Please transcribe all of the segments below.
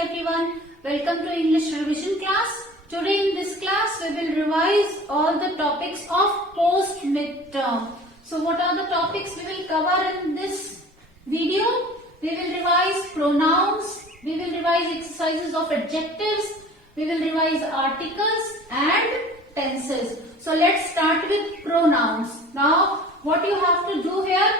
everyone. Welcome to English revision class. Today in this class we will revise all the topics of post midterm. So what are the topics we will cover in this video? We will revise pronouns, we will revise exercises of adjectives, we will revise articles and tenses. So let's start with pronouns. Now what you have to do here?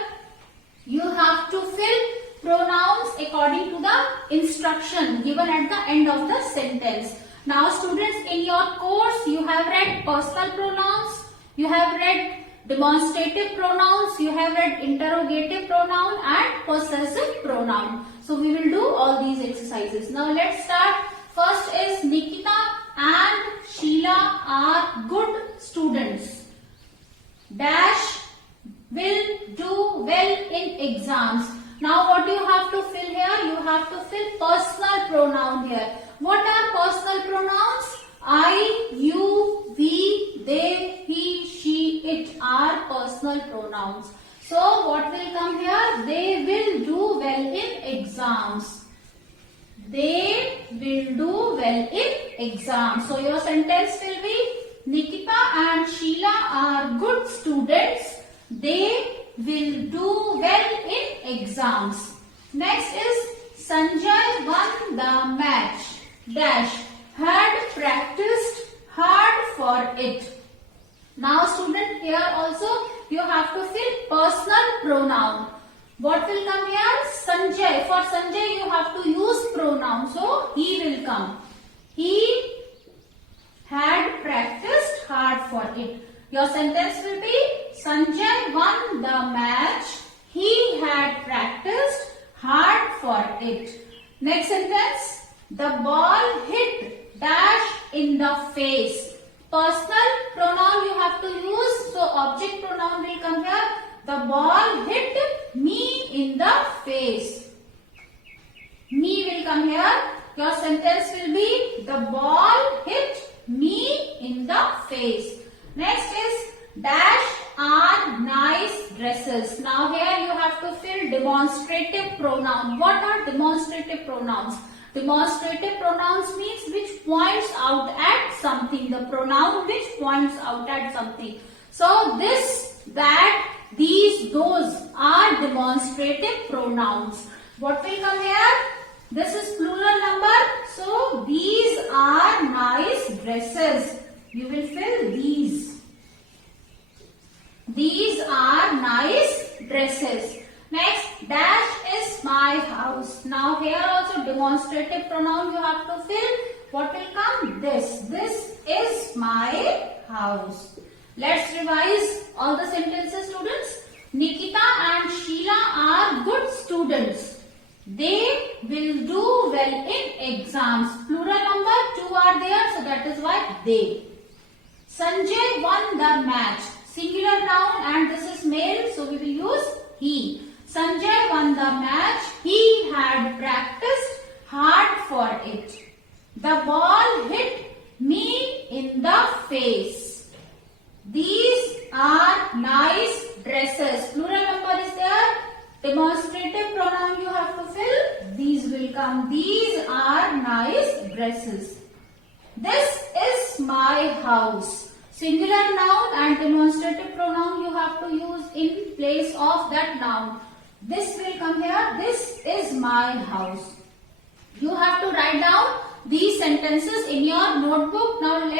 You have to fill pronouns according to the instruction given at the end of the sentence. Now students, in your course you have read personal pronouns, you have read demonstrative pronouns, you have read interrogative pronoun and possessive pronoun. So we will do all these exercises. Now let's start. First is Nikita and Sheila are good students. Dash will do well in exams. Now what you have to fill here? You have to fill personal pronoun here. What are personal pronouns? I, you, we, they, he, she, it are personal pronouns. So what will come here? They will do well in exams. They will do well in exams. So your sentence will be Nikita and Sheila are good students. They will do well in exams. Next is Sanjay won the match. Dash had practiced hard for it. Now student, here also you have to fill personal pronoun. What will come here? Sanjay. For Sanjay you have to use pronoun. So he will come. He had practiced hard for it. Your sentence will be Sanjay won the match. He had practiced hard for it. Next sentence. The ball hit dash in the face. Personal pronoun you have to use. So object pronoun will come here. The ball hit me in the face. Me will come here. Your sentence will be the ball hit me in the face. Next is dash are nice dresses. Now here you have to fill demonstrative pronoun. What are demonstrative pronouns? Demonstrative pronouns means which points out at something. The pronoun which points out at something. So this, that, these, those are demonstrative pronouns. What will come here? This is plural number. So these are nice dresses. You will fill these. These are nice dresses. Next, dash is my house. Now here also demonstrative pronoun you have to fill. What will come? This. This is my house. Let's revise all the sentences, students. Nikita and Sheila are good students. They will do well in exams. Plural number, two are there, so that is why they. Sanjay won the match. Singular noun and this is male, so we will use he. Sanjay won the match. He had practiced hard for it. The ball hit me in the face. These are nice dresses. Plural number is there. Demonstrative pronoun you have to fill. These will come. These are nice dresses. This is my house. Singular noun and demonstrative pronoun you have to use in place of that noun. This will come here. This is my house. You have to write down these sentences in your notebook. Now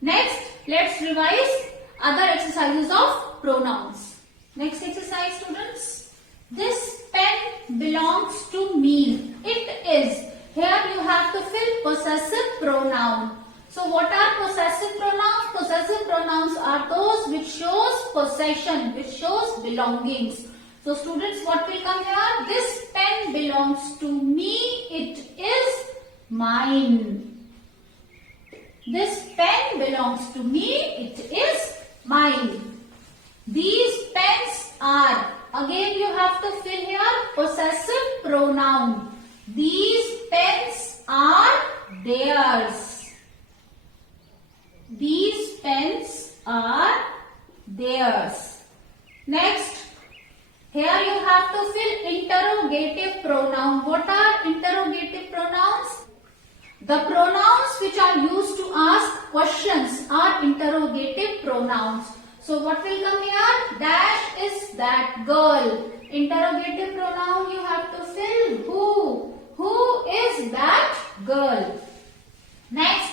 next, let's revise other exercises of pronouns. Next exercise, students. This pen belongs to me. It is. Here you have to fill possessive pronoun. So what are possessive pronouns? Possessive pronouns are those which shows possession, which shows belongings. So students, what will come here? This pen belongs to me. It is mine. This pen belongs to me. It is mine. These pens are. Again you have to fill here possessive pronoun. These pens are theirs. These pens are theirs. Next, here you have to fill interrogative pronoun. What are interrogative pronouns? The pronouns which are used to ask questions are interrogative pronouns. So what will come here? Dash is that girl. Interrogative pronoun you have to fill who. Who is that girl? Next,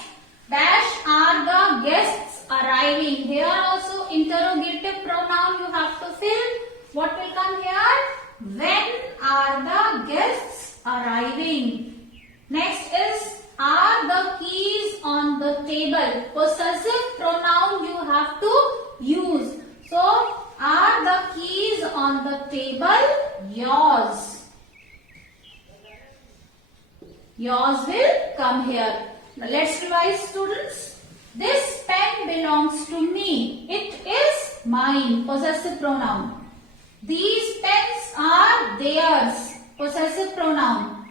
dash are the guests arriving. Here also interrogative pronoun you have to fill. What will come here? When are the guests arriving? Next is, are the keys on the table? Possessive pronoun you have to use. So, are the keys on the table yours? Yours will come here. Now, let's revise, students. This pen belongs to me. It is mine. Possessive pronoun. These pens are theirs. Possessive pronoun.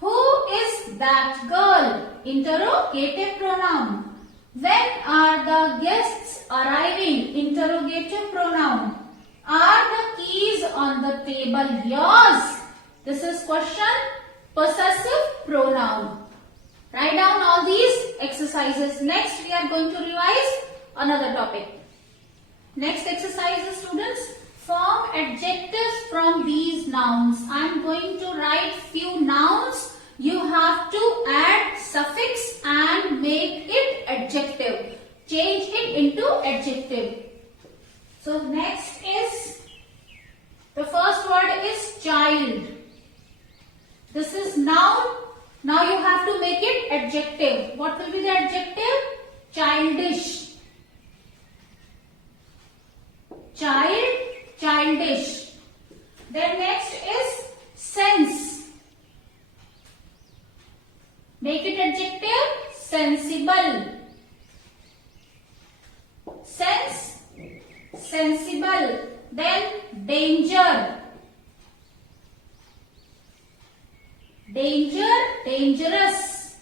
Who is that girl? Interrogative pronoun. When are the guests arriving? Interrogative pronoun. Are the keys on the table yours? This is question. Possessive pronoun. Write down all these exercises. Next, we are going to revise another topic. Next exercise, students. Form adjectives from these nouns. I am going to write few nouns. You have to add suffix and make it adjective. Change it into adjective. So next is, the first word is child. This is noun. Now you have to make it adjective. What will be the adjective? Childish. Child, childish. Then next is sense. Make it adjective, sensible. Sense, sensible. Then danger. Danger, dangerous.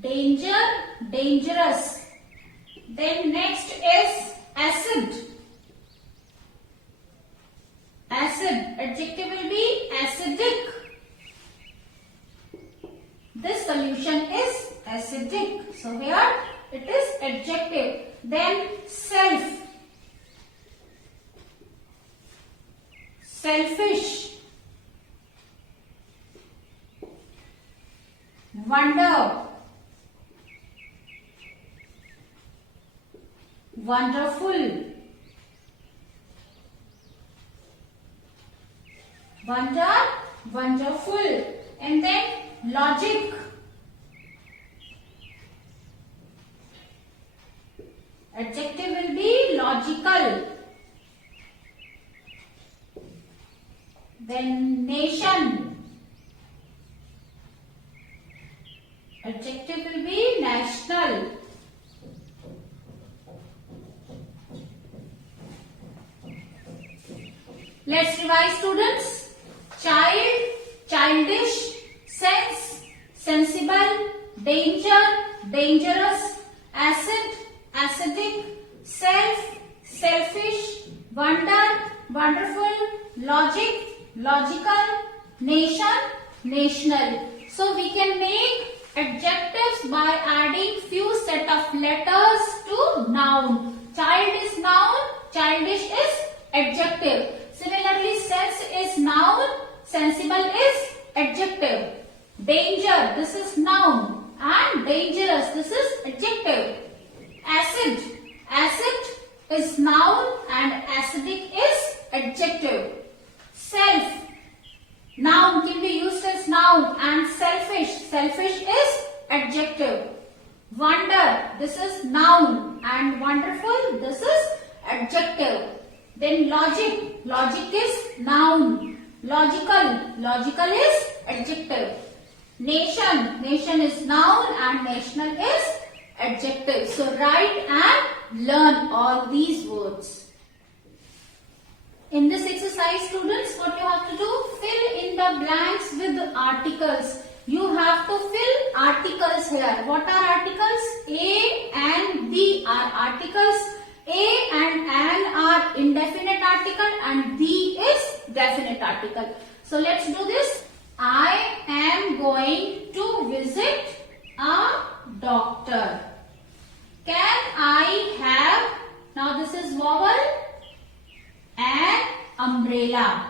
Danger, dangerous. Then next is acid. Acid. Adjective will be acidic. This solution is acidic. So here it is adjective. Then self. Selfish. Wonder. Wonderful. Wonder, wonderful. And then logic. Adjective will be logical. Then nation. Adjective will be national. Let's revise, students. Child, childish, sense, sensible, danger, dangerous, acid, acidic, self, selfish, wonder, wonderful, logic, logical, nation, national. So we can make adjectives by adding few set of letters to noun. Child is noun, childish is adjective. Similarly, sense is noun, sensible is adjective. Danger, this is noun, and dangerous, this is adjective. Acid, acid is noun and acidic is adjective. Self, noun can be used as noun, and selfish, selfish is adjective. Wonder, this is noun, and wonderful, this is adjective. Then logic, logic is noun. Logical, logical is adjective. Nation, nation is noun and national is adjective. So write and learn all these words. In this exercise, students, what you have to do? Fill in the blanks with articles. You have to fill articles here. What are articles? A and B are articles. A and an are indefinite article and B is definite article. So let's do this. I am going to visit a doctor. Can I have, now this is vowel, an umbrella.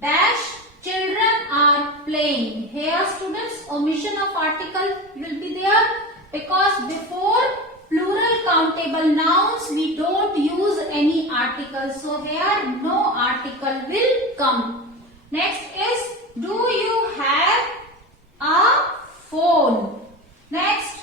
Dash, children are playing. Here students, omission of article will be there because before plural countable nouns we don't use any article. So here no article will come. Next is, do you have a phone? Next,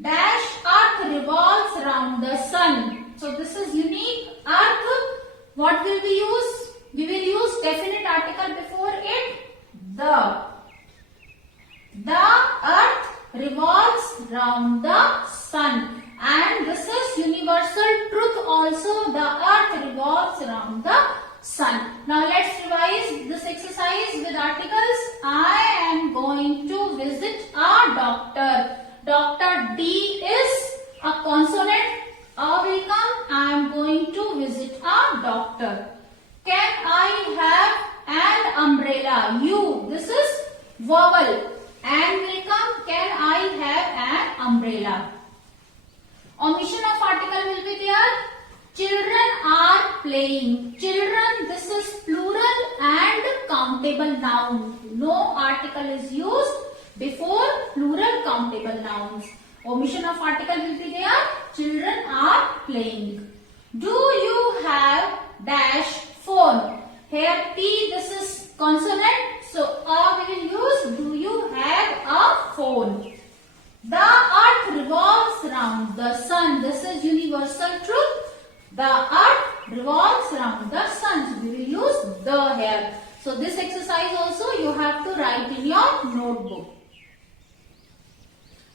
dash, earth revolves around the sun. So this is unique. Earth, what will we use? We will use definite article before it. The earth revolves round the sun. And this is universal truth also. The earth revolves around the sun. Now let's revise this exercise with articles. I am going to visit a doctor. Doctor, D is a consonant. A will come. I am going to visit a doctor. Can I have an umbrella? U, this is vowel. And will come. Can I have an umbrella? Omission of article will be there. Children are playing. Children, this is plural and countable noun. No article is used before plural countable nouns. Omission of article will be there. Children are playing. Do you have dash phone? Here P, this is consonant. So A we will use. Do you have a phone? The earth revolves around the sun. This is universal truth. The earth revolves around the sun. So we will use the here. So this exercise also you have to write in your notebook.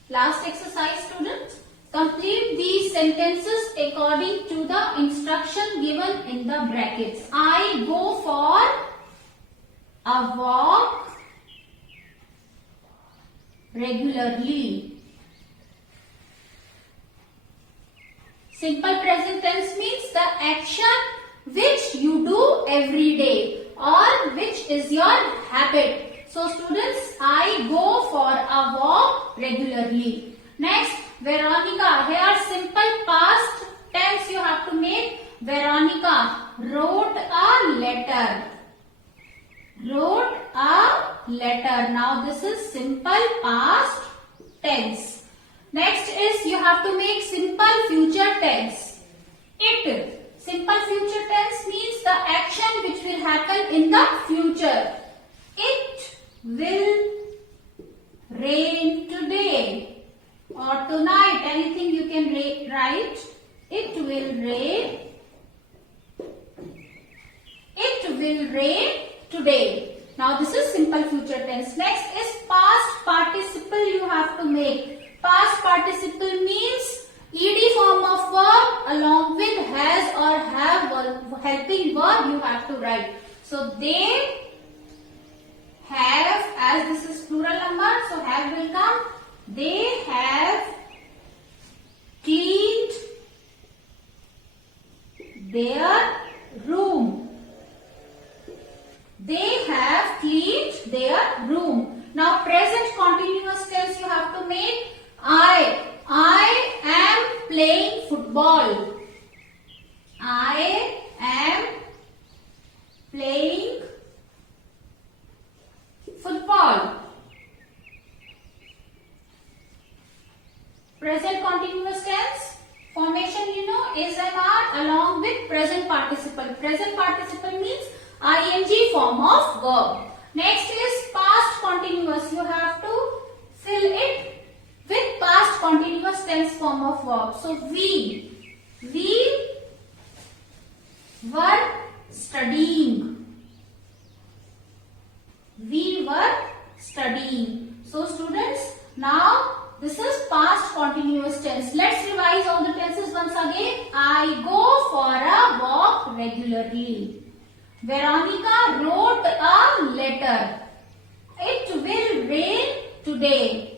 Last exercise, students. Complete these sentences according to the instruction given in the brackets. I go for a walk regularly. Simple present tense means the action which you do every day or which is your habit. So students, I go for a walk regularly. Next, Veronica. Here simple past tense you have to make. Veronica wrote a letter. Wrote a letter. Now this is simple past tense. Next is you have to make simple future tense. It. Simple future tense means the action which will happen in the future. It will rain today or tonight. Anything you can write. It will rain. It will rain today. Now this is simple future tense. Next is past participle you have to make. Past participle means ed form of verb along with has or have helping verb you have to write. So they have, as this is plural number, so have will come. They have cleaned their room. They have cleaned their room. Now present continuous tense you have to make. I am playing football. I am playing football. Present continuous tense formation you know is MR along with present participle. Present participle means ing form of verb. Next is past continuous. You have to fill it with past continuous tense form of verb. So we were studying. We were studying. So students, now this is past continuous tense. Let's revise all the tenses once again. I go for a walk regularly. Veronica wrote a letter. It will rain today.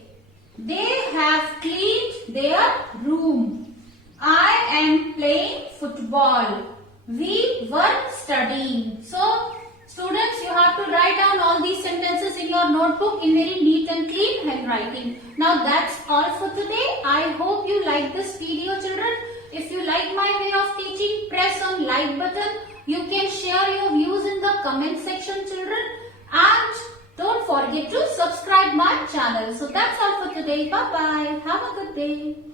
They have cleaned their room. I am playing football. We were studying. So, students, you have to write down all these sentences your notebook in very neat and clean handwriting. Now that's all for today. I hope you like this video, children. If you like my way of teaching, press on like button. You can share your views in the comment section, children. And don't forget to subscribe my channel. So that's all for today. Bye bye. Have a good day.